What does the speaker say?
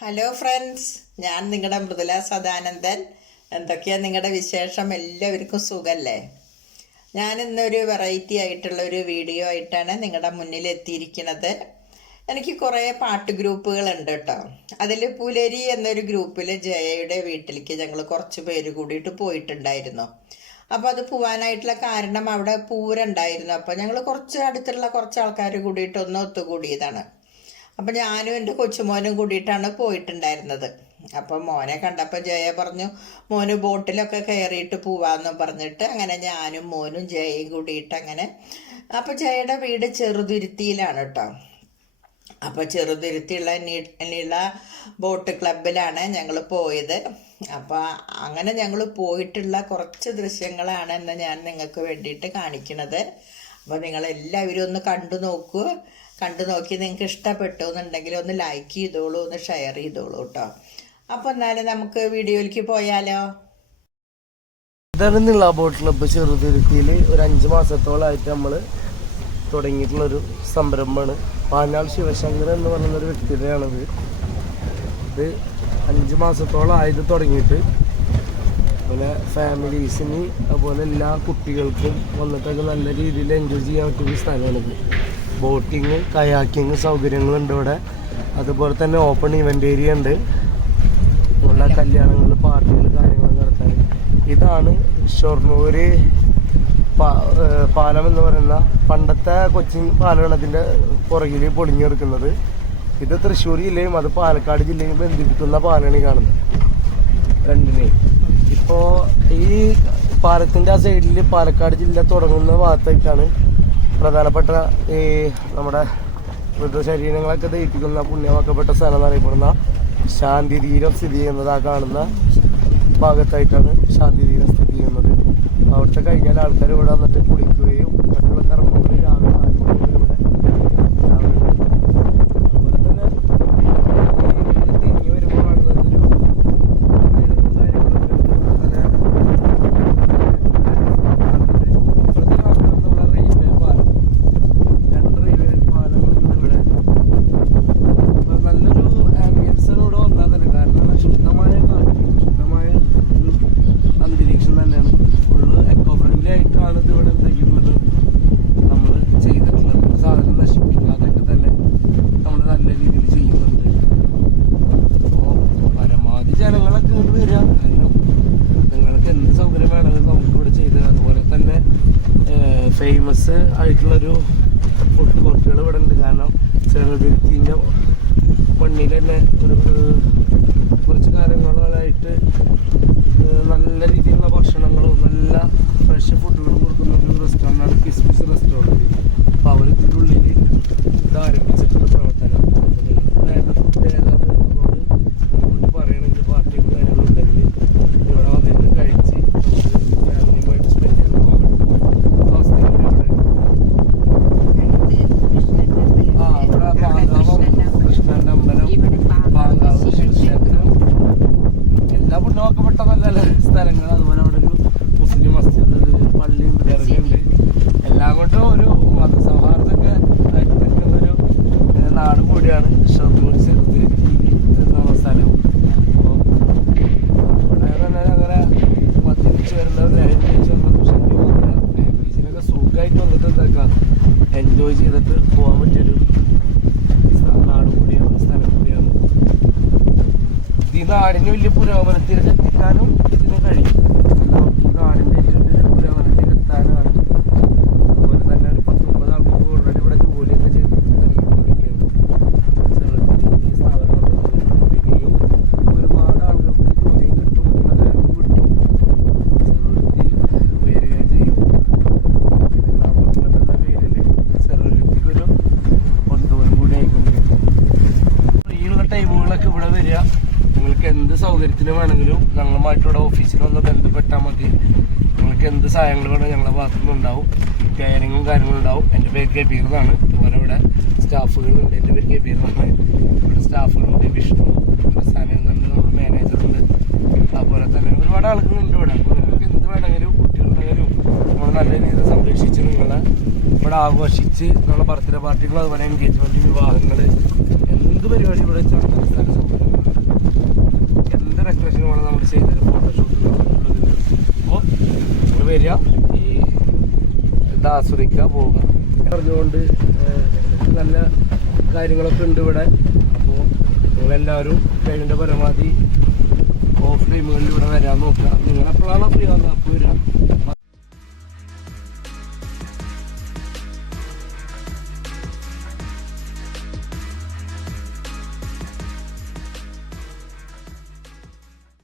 Hello friends ഞാൻ നിങ്ങളുടെ മൃദുല സദാനന്ദൻ. എന്തൊക്കെയാണ് നിങ്ങളുടെ വിശേഷം? എല്ലാവർക്കും സുഖല്ലേ? ഞാൻ ഇന്നൊരു വെറൈറ്റി ആയിട്ടുള്ള ഒരു വീഡിയോ ആയിട്ടാണ് നിങ്ങളുടെ മുന്നിൽ എത്തിയിരിക്കുന്നത്. എനിക്ക് കുറേ പാട്ട് ഗ്രൂപ്പുകളുണ്ട് കേട്ടോ അതിൽ പുലരി എന്നൊരു ഗ്രൂപ്പിൽ ജയയുടെ വീട്ടിലേക്ക് ഞങ്ങൾ കുറച്ച് പേര് കൂടിയിട്ട് പോയിട്ടുണ്ടായിരുന്നു. അപ്പോൾ അത് പോവാനായിട്ടുള്ള കാരണം അവിടെ പൂരണ്ടായിരുന്നു അപ്പോൾ ഞങ്ങൾ കുറച്ച് അടുത്തുള്ള കുറച്ച് ആൾക്കാർ കൂടിയിട്ട് ഒന്ന് ഒത്തുകൂടിയതാണ്. അപ്പം ഞാനും എന്റെ കൊച്ചുമോനും കൂടിയിട്ടാണ് പോയിട്ടുണ്ടായിരുന്നത്. അപ്പം മോനെ കണ്ടപ്പോൾ ജയ പറഞ്ഞു മോന് ബോട്ടിലൊക്കെ കയറിയിട്ട് പോവാന്ന് പറഞ്ഞിട്ട് അങ്ങനെ ഞാനും മോനും ജയയും കൂടിയിട്ട് അങ്ങനെ അപ്പം ജയയുടെ വീട് ചെറുതുരുത്തിയിലാണ് കേട്ടോ അപ്പോൾ ചെറുതുരുത്തിയുള്ള നീള ബോട്ട് ക്ലബിലാണ് ഞങ്ങൾ പോയത്. അപ്പോൾ അങ്ങനെ ഞങ്ങൾ പോയിട്ടുള്ള കുറച്ച് ദൃശ്യങ്ങളാണ് എന്ന് ഞാൻ നിങ്ങൾക്ക് വേണ്ടിയിട്ട് കാണിക്കുന്നത് അപ്പോൾ നിങ്ങളെല്ലാവരും ഒന്ന് കണ്ടു നോക്കൂ. കണ്ടു നോക്കി നിങ്ങൾക്ക് ഇഷ്ടപ്പെട്ടു എന്നുണ്ടെങ്കിൽ ഒന്ന് ലൈക്ക് ചെയ്തോളൂ ഒന്ന് ഷെയർ ചെയ്തോളൂ കേട്ടോ അപ്പോൾ എന്നാലും നമുക്ക് വീഡിയോയിലേക്ക് പോയാലോ? ഇതാണ് നിള ബോട്ട് ക്ലബ്ബ് ചെറുതുരുത്തിയിൽ ഒരു അഞ്ച് മാസത്തോളമായിട്ട് നമ്മൾ തുടങ്ങിയിട്ടുള്ളൊരു സംരംഭമാണ്. പാഞ്ഞാൾ ശിവശങ്കർ എന്ന് പറയുന്നൊരു വ്യക്തിയുടെയാണിത്. ഇത് അഞ്ച് മാസത്തോളം ആയത് തുടങ്ങിയിട്ട് അതുപോലെ ഫാമിലീസിന് അതുപോലെ എല്ലാ കുട്ടികൾക്കും വന്നിട്ടൊക്കെ നല്ല രീതിയിൽ എൻജോയ് ചെയ്യാൻ പറ്റിയ സ്ഥലമാണിത് ബോട്ടിങ് കയാക്കിങ് സൗകര്യങ്ങളുണ്ട് ഇവിടെ. അതുപോലെ തന്നെ ഓപ്പൺ ഇവന്റ് ഏരിയ ഉണ്ട്. ഉള്ള കല്യാണങ്ങൾ പാർട്ടികൾ കാര്യങ്ങൾ നടത്താൻ. ഇതാണ് ഷൊർണൂർ പാലം എന്ന് പറയുന്ന പണ്ടത്തെ കൊച്ചിൻ പാലമാണ് ഇതിന്റെ പുറകിൽ പൊളിഞ്ഞു കിടക്കുന്നത്. ഇത് തൃശ്ശൂർ ജില്ലയും അത് പാലക്കാട് ജില്ലയും ബന്ധിപ്പിക്കുന്ന പാലാണ് കാണുന്നത്. രണ്ടിനെയും. ഇപ്പോൾ ഈ പാലത്തിന്റെ ആ സൈഡിൽ പാലക്കാട് ജില്ല തുടങ്ങുന്ന ഭാഗത്തേക്കാണ് പ്രധാനപ്പെട്ട ഈ നമ്മുടെ മൃതശരീരങ്ങളൊക്കെ ദഹിപ്പിക്കുന്ന പുണ്യമാക്കപ്പെട്ട സ്ഥലം എന്നറിയപ്പെടുന്ന ശാന്തി തീരം സ്ഥിതി ചെയ്യുന്നത് ആ കാണുന്ന ഭാഗത്തായിട്ടാണ് ശാന്തി തീരം സ്ഥിതി ചെയ്യുന്നത്. അവിടുത്തെ കഴിഞ്ഞാൽ ആൾക്കാർ ഇവിടെ വന്നിട്ട് കുളിക്കുകയും മറ്റുള്ള കർമ്മങ്ങൾ രാവിലെ നാല് മണി മുതൽ ഇവിടെ രാവിലെ ഉണ്ട്. അതുപോലെ തന്നെ ഈ തിരിഞ്ഞു വരുമ്പോൾ കാണുന്നത് ഒരു വീടും കാര്യങ്ങളൊക്കെ ഉണ്ട്. അതുപോലെ ഇപ്പുറത്ത് കാണുന്നത് നമ്മുടെ റെയിൽവേ പാലം രണ്ട് റെയിൽവേ പാലങ്ങളുണ്ട് ഇവിടെ അപ്പൊ നല്ലൊരു ആംബിയൻസ് ഇവിടെ വന്നാൽ തന്നെ കാരണം ശുദ്ധമായ കാറ്റ് ശുദ്ധമായ ഒരു അന്തരീക്ഷം തന്നെയാണ് ഫുള്ള് എക്കോ ഫ്രണ്ട്ലി ആയിട്ടാണ് ഇത് ഇവിടെ എന്തെങ്കിലും നമ്മൾ ചെയ്തിട്ടുള്ളത് സാധനം നശിപ്പിക്കാതൊക്കെ തന്നെ നമ്മൾ നല്ല രീതിയിൽ ചെയ്യുന്നുണ്ട് അപ്പോൾ പരമാവധി ജനങ്ങളൊക്കെ ഇങ്ങോട്ട് വരിക കാരണം നിങ്ങൾക്ക് എന്ത് സൗകര്യം വേണമെങ്കിലും നമുക്ക് ഇവിടെ ചെയ്ത് തരാം. അതുപോലെ തന്നെ ഫേമസ് ആയിട്ടുള്ളൊരു ഫുഡ് കോർട്ടുകൾ ഇവിടെ ഉണ്ട്. കാരണം ചെറുതിരുത്തിന്റെ മണ്ണിൽ തന്നെ ഒരു കുറച്ച് കാലങ്ങളായിട്ട് നാടിന് വലിയ പുരോഗമനത്തിൽ എത്തിക്കാനും ഇതിന് കഴിയും. ഈ നാടിന്റെ വലിയൊരു പുരോഗമനത്തിൽ എത്താനാണ് അതുപോലെ തന്നെ ഒരു പത്തൊമ്പത് ആൾക്ക് ഓൾറെഡി ഇവിടെ ജോലിയൊക്കെ ചെയ്ത് നൽകിക്കൊണ്ടിരിക്കുകയാണ്. ഈ സ്ഥാപനം ഇനിയും ഒരുപാട് ആളുകൾക്ക് ജോലി കിട്ടും കാര്യം കിട്ടും. ചെറുതി ഉയരുകയും ചെയ്യും. പിന്നെ നാമക്ലബ് എന്ന പേരിൽ ചെറുതിക്കൊരു കൊണ്ടുപോലും കൂടി ആയിക്കൊണ്ടിരിക്കും. ഫ്രീയുള്ള ടൈമുകളൊക്കെ ഇവിടെ വരിക. നിങ്ങൾക്ക് എന്ത് സൗകര്യത്തിന് വേണമെങ്കിലും ഞങ്ങളുമായിട്ടിവിടെ ഓഫീസിൽ ഒന്ന് ബന്ധപ്പെട്ടാൽ മതി. നിങ്ങൾക്ക് എന്ത് സഹായങ്ങൾ വേണം ഞങ്ങളുടെ ഭാഗത്തു നിന്നുണ്ടാവും കെയറിങ്ങും കാര്യങ്ങളും ഉണ്ടാവും. എന്റെ പേര് കബീർ എന്നാണ് ഇതുപോലെ ഇവിടെ സ്റ്റാഫുകളുണ്ട്. എന്റെ പേര് കബീർ എന്നാണ് ഇവിടെ സ്റ്റാഫുകളുണ്ട് വിഷ്ണു സനലുണ്ട് നമ്മുടെ മാനേജറുണ്ട് അതുപോലെ തന്നെ ഒരുപാട് ആളുകളുണ്ട് ഇവിടെ. അപ്പോൾ നിങ്ങൾക്ക് എന്ത് വേണമെങ്കിലും കുട്ടികളുണ്ടെങ്കിലും നമ്മൾ നല്ല രീതിയിൽ സംരക്ഷിച്ച് നിങ്ങളെ ഇവിടെ ആഘോഷിച്ച് നമ്മളെ ബർത്ത്ഡേ പാർട്ടികൾ അതുപോലെ എൻഗേജ്മെന്റ് വിവാഹങ്ങൾ എന്ത് പരിപാടി ഇവിടെ വെച്ചാൽ നല്ല സ്ഥല കണ്ട് ആസ്വദിക്കാൻ പോവുക പറഞ്ഞുകൊണ്ട് നല്ല കാര്യങ്ങളൊക്കെ ഉണ്ട് ഇവിടെ. അപ്പോൾ നിങ്ങളെല്ലാവരും കഴിവിന്റെ പരമാവധി ഓഫ് ടൈമുകളിൽ ഇവിടെ വരാൻ നോക്കുക. നിങ്ങൾ എപ്പോഴാണോ ഫ്രീ വന്നത് അപ്പോൾ വരിക